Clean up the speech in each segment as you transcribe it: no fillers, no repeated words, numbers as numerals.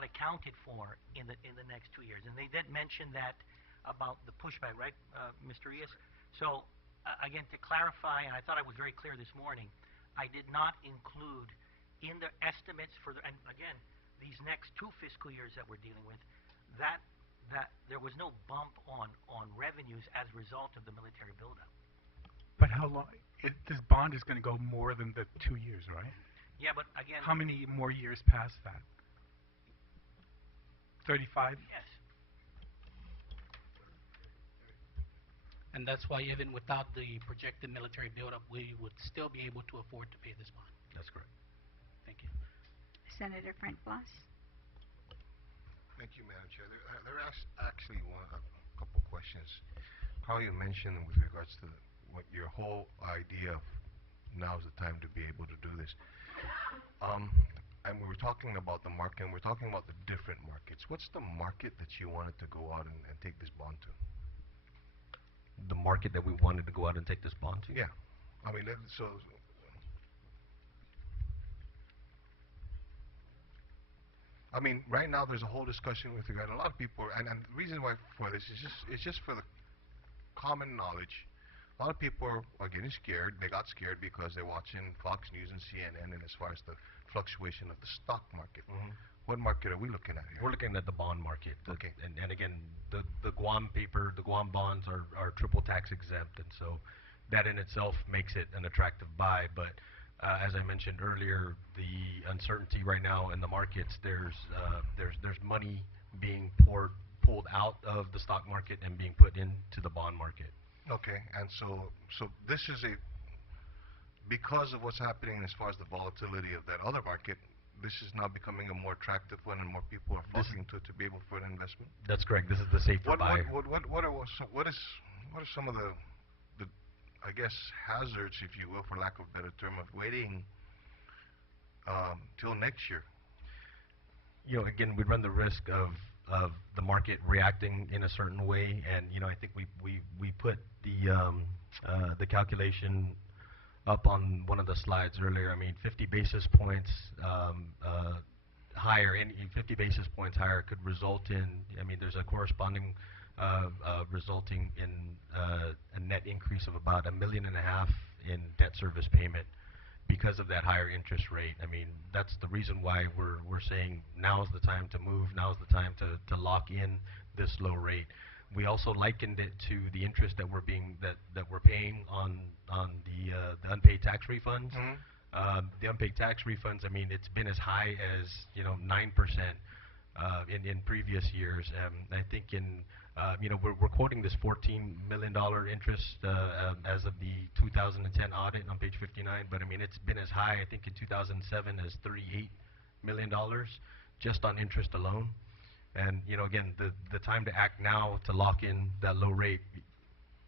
not accounted for in the next 2 years. And they did mention that about the pushback, right, Mr. Rios? So again, to clarify, and I thought I was very clear this morning, I did not include in the estimates for and again, these next 2 fiscal years that we're dealing with, that there was no bump on revenues as a result of the military buildup. But how long? This bond is going to go more than the 2 years, right? Yeah, but again, how many more years past that? 35? Yes. And that's why even without the projected military buildup, we would still be able to afford to pay this bond. That's correct. Thank you. Senator Frank Blas. Thank you, Madam Chair. There are actually a couple questions. How you mentioned with regards to what your whole idea of now's the time to be able to do this. And we were talking about the market, and we're talking about the different markets. What's the market that you wanted to go out and take this bond to? The market that we wanted to go out and take this bond to? Yeah. I mean, so I mean, right now there's a whole discussion with regard. A lot of people, and the reason why for this is just for the common knowledge. A lot of people are getting scared. They got scared because they're watching Fox News and CNN, and as far as the fluctuation of the stock market. Mm-hmm. What market are we looking at here? We're looking at the bond market. Okay. And again, the Guam paper, the Guam bonds are triple tax exempt, and so that in itself makes it an attractive buy. But as I mentioned earlier, the uncertainty right now in the markets, there's money being pulled out of the stock market and being put into the bond market. Okay, and so this is because of what's happening as far as the volatility of that other market, this is now becoming a more attractive one, and more people are flocking to be able for an investment. That's correct. This is the safer buy. What are some of the I guess hazards, if you will, for lack of a better term, of waiting till next year? You know, again, we run the risk of the market reacting in a certain way, and you know, I think we put the calculation up on one of the slides earlier. I mean, 50 basis points higher, and 50 basis points higher could result in, I mean, there's a corresponding resulting in a net increase of about $1.5 million in debt service payment because of that higher interest rate. I mean, that's the reason why we're saying now is the time to move, now is the time to lock in this low rate. We also likened it to the interest that we're paying on the unpaid tax refunds. Mm-hmm. The unpaid tax refunds, I mean, it's been as high as 9% in previous years. I think we're quoting this $14 million interest as of the 2010 audit on page 59, but I mean, it's been as high, I think in 2007, as $38 million just on interest alone. And again, the time to act now to lock in that low rate,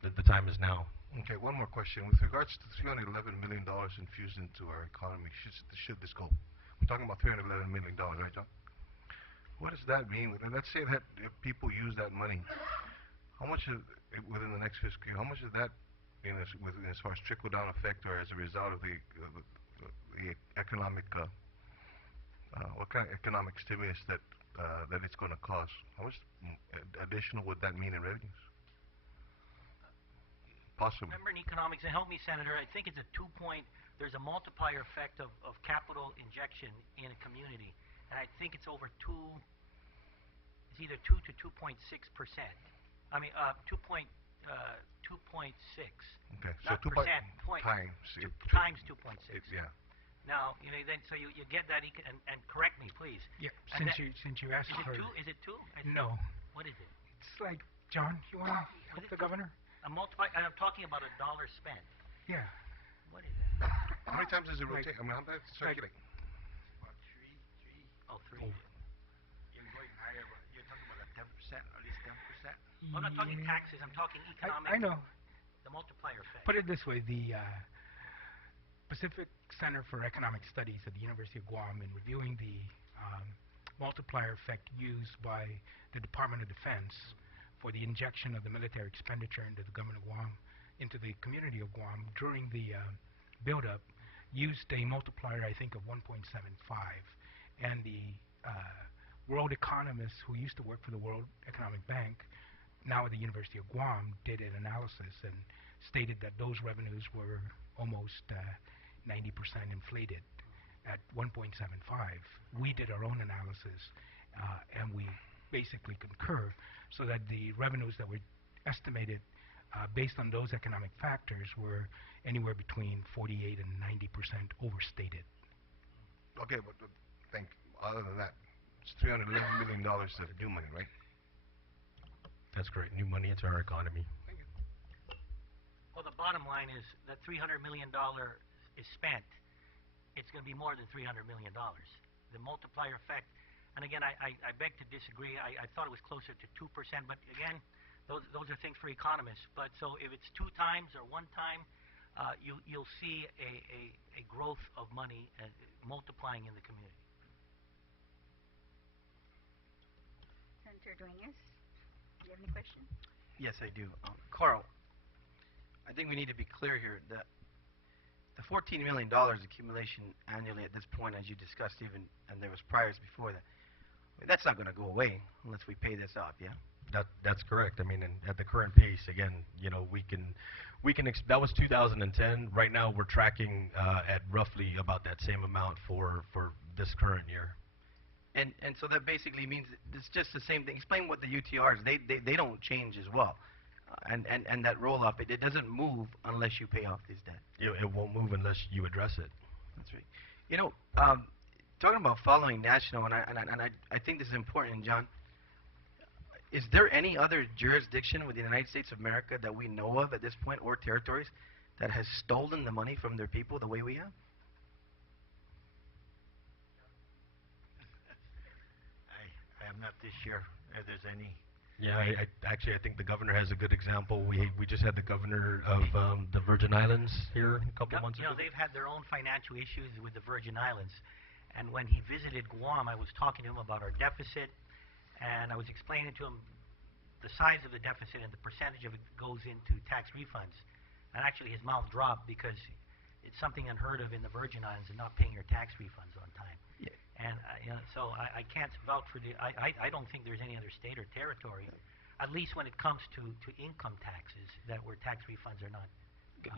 the time is now. Okay, one more question. With regards to $311 million infused into our economy, should this go? We're talking about $311 million, right, John? What does that mean? Let's say that if people use that money, how much within the next fiscal year, how much of that, as far as trickle-down effect or as a result of the economic, what kind of economic stimulus that it's going to cause? How much additional would that mean in revenues? Possibly. Remember in economics, and help me, Senator, I think it's there's a multiplier effect of capital injection in a community. And I think it's over it's either 2 to 2.6%. I mean, 2.6. Okay, so not 2 percent, times 2.6. Yeah. Now, then so you get that, and correct me, please. Yeah. And Since you asked for Is it 2? No. What is it? It's like, John, you want to help the governor? A multiplier. I'm talking about $1 spent. Yeah. What is that? How many times does it rotate? I mean, how does it circulate? Oh, 3. You're going higher, but you're talking about like 10%, at least 10%. I'm not talking taxes. I'm talking economic. I know. The multiplier effect. Put it this way: the Pacific Center for Economic Studies at the University of Guam, in reviewing the multiplier effect used by the Department of Defense for the injection of the military expenditure into the government of Guam, into the community of Guam during the build-up, used a multiplier, I think, of 1.75. And the world economists who used to work for the World Economic Bank, now at the University of Guam, did an analysis and stated that those revenues were almost 90% inflated at 1.75. We did our own analysis, and we basically concur, so that the revenues that were estimated based on those economic factors were anywhere between 48 and 90% overstated. Okay, but other than that, it's $311 million that are new money, right? That's correct. New money into our economy. Well, the bottom line is that $300 million is spent. It's going to be more than $300 million. The multiplier effect, and again, I beg to disagree. I thought it was closer to 2%, but again, those are things for economists. But so if it's 2 times or 1 time, you'll see a growth of money multiplying in the community. Senator Dueñas, do you have any questions? Yes, I do. Carl, I think we need to be clear here that the $14 million accumulation annually at this point, as you discussed even, and there was priors before that, that's not going to go away unless we pay this off, yeah? That's correct. I mean, at the current pace, again, you know, that was 2010. Right now, we're tracking at roughly about that same amount for this current year. And so that basically means it's just the same thing. Explain what the UTRs, they don't change as well. And that roll-up, it doesn't move unless you pay off this debt. It won't move unless you address it. That's right. You know, talking about following national, and I think this is important, John. Is there any other jurisdiction within the United States of America that we know of at this point, or territories, that has stolen the money from their people the way we have? I am not too sure if there's any. Yeah, I think the governor has a good example. We just had the governor of the Virgin Islands here a couple months ago. You know, they've had their own financial issues with the Virgin Islands. And when he visited Guam, I was talking to him about our deficit, and I was explaining to him the size of the deficit and the percentage of it goes into tax refunds. And actually his mouth dropped because it's something unheard of in the Virgin Islands and not paying your tax refunds on time. Yeah. And you know, so I can't vouch for the, I don't think there's any other state or territory, at least when it comes to income taxes, that where tax refunds are not.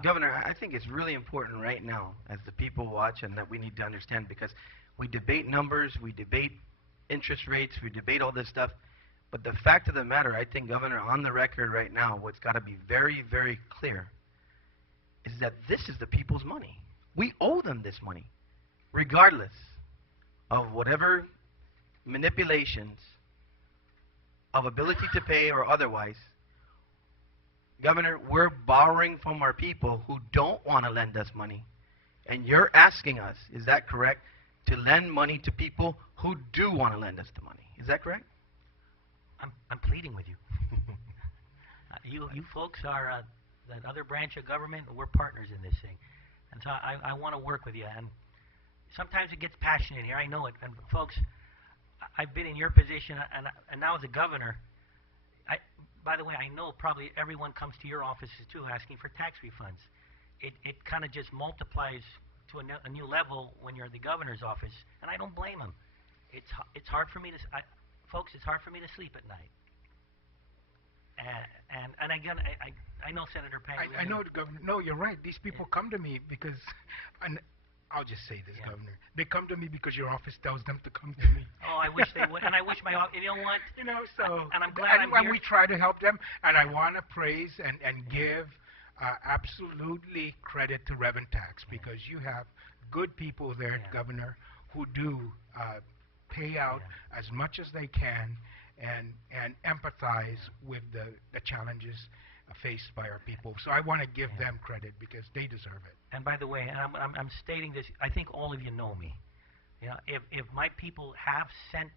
Governor, I think it's really important right now as the people watch, and that we need to understand, because we debate numbers, we debate interest rates, we debate all this stuff, but the fact of the matter, I think, Governor, on the record right now, what's got to be very, very clear is that this is the people's money. We owe them this money, regardless of whatever manipulations of ability to pay or otherwise. Governor, we're borrowing from our people who don't want to lend us money, and you're asking us, is that correct, to lend money to people who do want to lend us the money. Is that correct? I'm pleading with you. You folks are that other branch of government. We're partners in this thing, and so I want to work with you. And sometimes it gets passionate here. I know it. And folks, I've been in your position, and now as a governor. By the way, I know probably everyone comes to your offices too asking for tax refunds. It kind of just multiplies to a new level when you're in the governor's office, and I don't blame them. It's hard for me to, folks, it's hard for me to sleep at night. And again, I know Senator Pang. I know, Governor. No, you're right. These people come to me because, and I'll just say this, Governor. They come to me because your office tells them to come to me. Oh, I wish they would, and I wish my office. You know what? You know, so. And I'm glad I'm here. And we try to help them, and I want to praise and give absolutely credit to Revenue Tax, because you have good people there, Governor, who do pay out as much as they can and empathize with the challenges faced by our people. So I want to give them credit because they deserve it. And by the way, and I'm stating this, I think all of you know me. You know, if my people have sent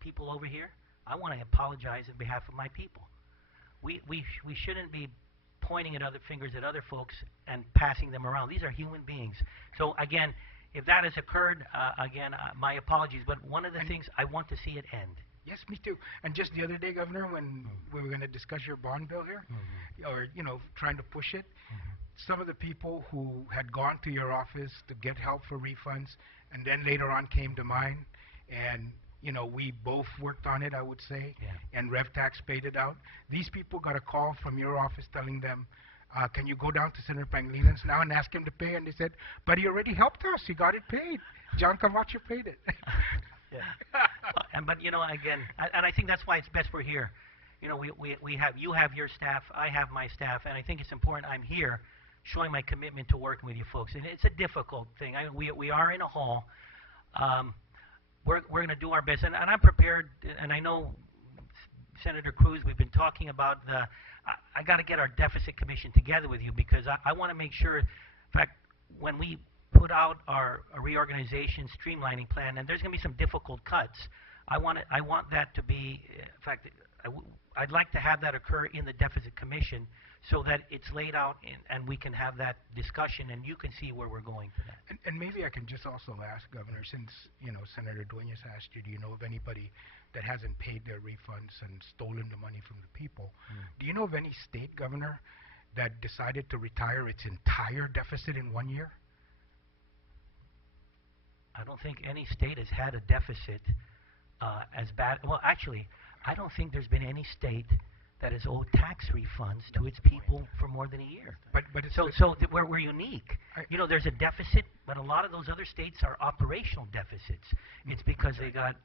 people over here, I want to apologize on behalf of my people. We shouldn't be pointing at other fingers at other folks and passing them around. These are human beings. So again, if that has occurred, my apologies. But one of the things, I want to see it end. Yes, me too. And just the other day, Governor, when we were going to discuss your bond bill here, or, you know, trying to push it, some of the people who had gone to your office to get help for refunds and then later on came to mine and, we both worked on it, I would say, Yeah. and RevTax paid it out. These people got a call from your office telling them, can you go down to Senator Pangilinan now and ask him to pay? And they said, but he already helped us. He got it paid. John Camacho paid it. Yeah. But again, and I think that's why it's best we're here. You have your staff, I have my staff, and I think it's important I'm here showing my commitment to working with you folks. And it's a difficult thing. We are in a hall. We're going to do our best, and I'm prepared, and I know Senator Cruz, we've been talking about I got to get our deficit commission together with you, because I want to make sure, in fact, when we put out our reorganization streamlining plan, and there's going to be some difficult cuts, I want that to be, in fact, I'd like to have that occur in the deficit commission so that it's laid out and we can have that discussion and you can see where we're going for that. And maybe I can just also ask, Governor, since Senator Dueñas asked you, do you know of anybody that hasn't paid their refunds and stolen the money from the people? Do you know of any state, Governor, that decided to retire its entire deficit in 1 year? I don't think any state has had a deficit as bad. Well, actually, I don't think there's been any state that has owed tax refunds to its people for more than a year. But it's we're unique. There's a deficit, but a lot of those other states are operational deficits. It's because they got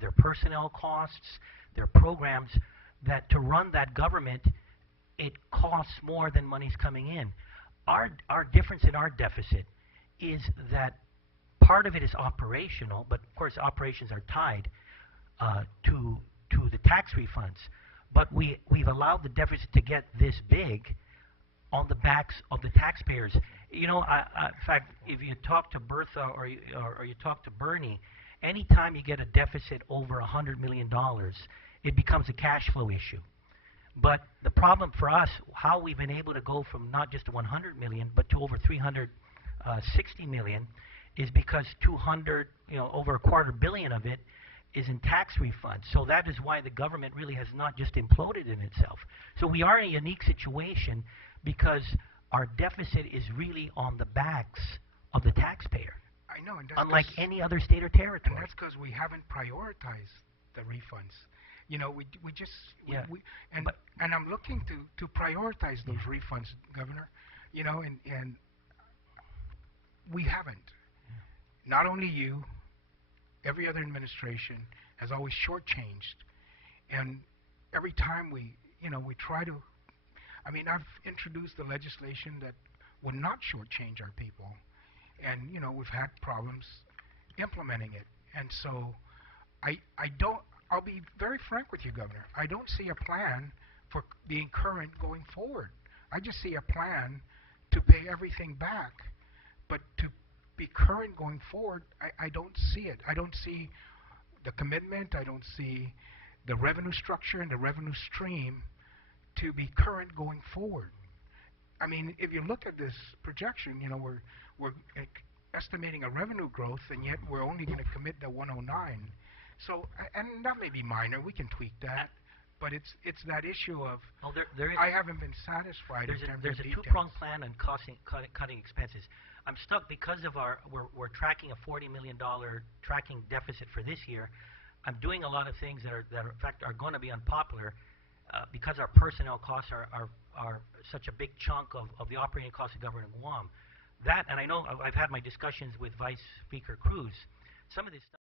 their personnel costs, their programs, that to run that government, it costs more than money's coming in. Our difference in our deficit is that part of it is operational, but of course operations are tied to the tax refunds. But we've allowed the deficit to get this big on the backs of the taxpayers. In fact, if you talk to Bertha or you talk to Bernie, anytime you get a deficit over $100 million, it becomes a cash flow issue. But the problem for us, how we've been able to go from not just 100 million, but to over 360 million, is because over a $250 million of it is in tax refunds. So that is why the government really has not just imploded in itself. So we are in a unique situation because our deficit is really on the backs of the taxpayer. I know, and unlike any other state or territory. And that's because we haven't prioritized the refunds. And I'm looking to prioritize those refunds, Governor. And we haven't. Not only you, every other administration has always shortchanged, and every time we try to, I've introduced the legislation that would not shortchange our people, and we've had problems implementing it, and so I'll be very frank with you, Governor. I don't see a plan for being current going forward. I just see a plan to pay everything back, but to be current going forward, I don't see it. I don't see the commitment. I don't see the revenue structure and the revenue stream to be current going forward. If you look at this projection, we're estimating a revenue growth, and yet we're only going to commit the 109. So, and that may be minor. We can tweak that. But it's that issue of I haven't been satisfied. There's a two-pronged plan on cutting expenses. I'm stuck because of we're tracking a $40 million tracking deficit for this year. I'm doing a lot of things that in fact are going to be unpopular because our personnel costs are such a big chunk of the operating costs of government in Guam. And I know I've had my discussions with Vice Speaker Cruz. Some of this stuff